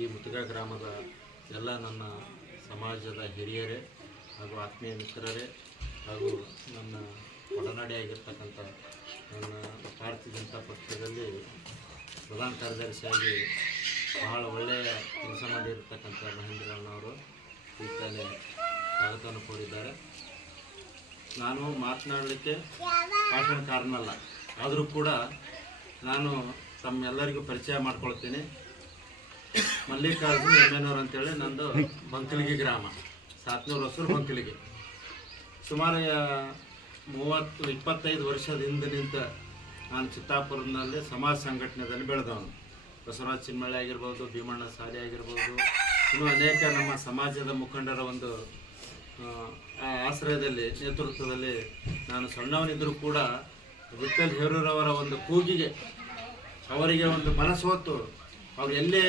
ಈ ಮುತುಗ ಗ್ರಾಮದ ಎಲ್ಲ ನನ್ನ ಸಮಾಜದ ಹಿರಿಯರೇ ಹಾಗೂ ಆತ್ಮೀಯ ಮಿತ್ರರೇ ಹಾಗೂ ನನ್ನ ಒಡನಾಡಿಯಾಗಿರ್ತಕ್ಕಂಥ ನನ್ನ ಭಾರತೀಯ ಜನತಾ ಪಕ್ಷದಲ್ಲಿ ಪ್ರಧಾನ ಕಾರ್ಯದರ್ಶಿಯಾಗಿ ಬಹಳ ಒಳ್ಳೆಯ ಕೆಲಸ ಮಾಡಿರ್ತಕ್ಕಂಥ ಮಹೇಂದ್ರ ಅಣ್ಣವರು ಈ ತಾನೇ ಸ್ವಾಗತವನ್ನು ಕೋರಿದ್ದಾರೆ. ನಾನು ಮಾತನಾಡಲಿಕ್ಕೆ ಭಾಷಣಕಾರನಲ್ಲ, ಆದರೂ ಕೂಡ ನಾನು ತಮ್ಮೆಲ್ಲರಿಗೂ ಪರಿಚಯ ಮಾಡ್ಕೊಳ್ತೀನಿ. ಮಲ್ಲಿಕಾರ್ಜುನ್ ಎಮ್ಮೆನೂರು ಅಂತೇಳಿ ನಂದು ಬಂಕಲಿಗೆ ಗ್ರಾಮ, 700 ಹೊಸೂರು ಬಂಕಲಿಗೆ. ಸುಮಾರು 25 ವರ್ಷದ ಹಿಂದಿನಿಂದ ನಾನು ಚಿತ್ತಾಪುರದಲ್ಲಿ ಸಮಾಜ ಸಂಘಟನೆಯಲ್ಲಿ ಬೆಳೆದವನು. ಬಸವರಾಜ್ ಚಿನ್ಮಳೆ ಆಗಿರ್ಬೋದು, ಭೀಮಣ್ಣ ಸಾಲಿ ಆಗಿರ್ಬೋದು, ಇನ್ನೂ ಅನೇಕ ನಮ್ಮ ಸಮಾಜದ ಮುಖಂಡರ ಒಂದು ಆಶ್ರಯದಲ್ಲಿ ನೇತೃತ್ವದಲ್ಲಿ ನಾನು ಸಣ್ಣವನಿದ್ದರೂ ಕೂಡ ವಿಠ್ಠಲ್ ಹೇರೂರವರ ಒಂದು ಕೂಗಿಗೆ ಅವರಿಗೆ ಒಂದು ಮನಸ್ಸು ಹೊತ್ತು ಅವ್ರು ಎಲ್ಲೇ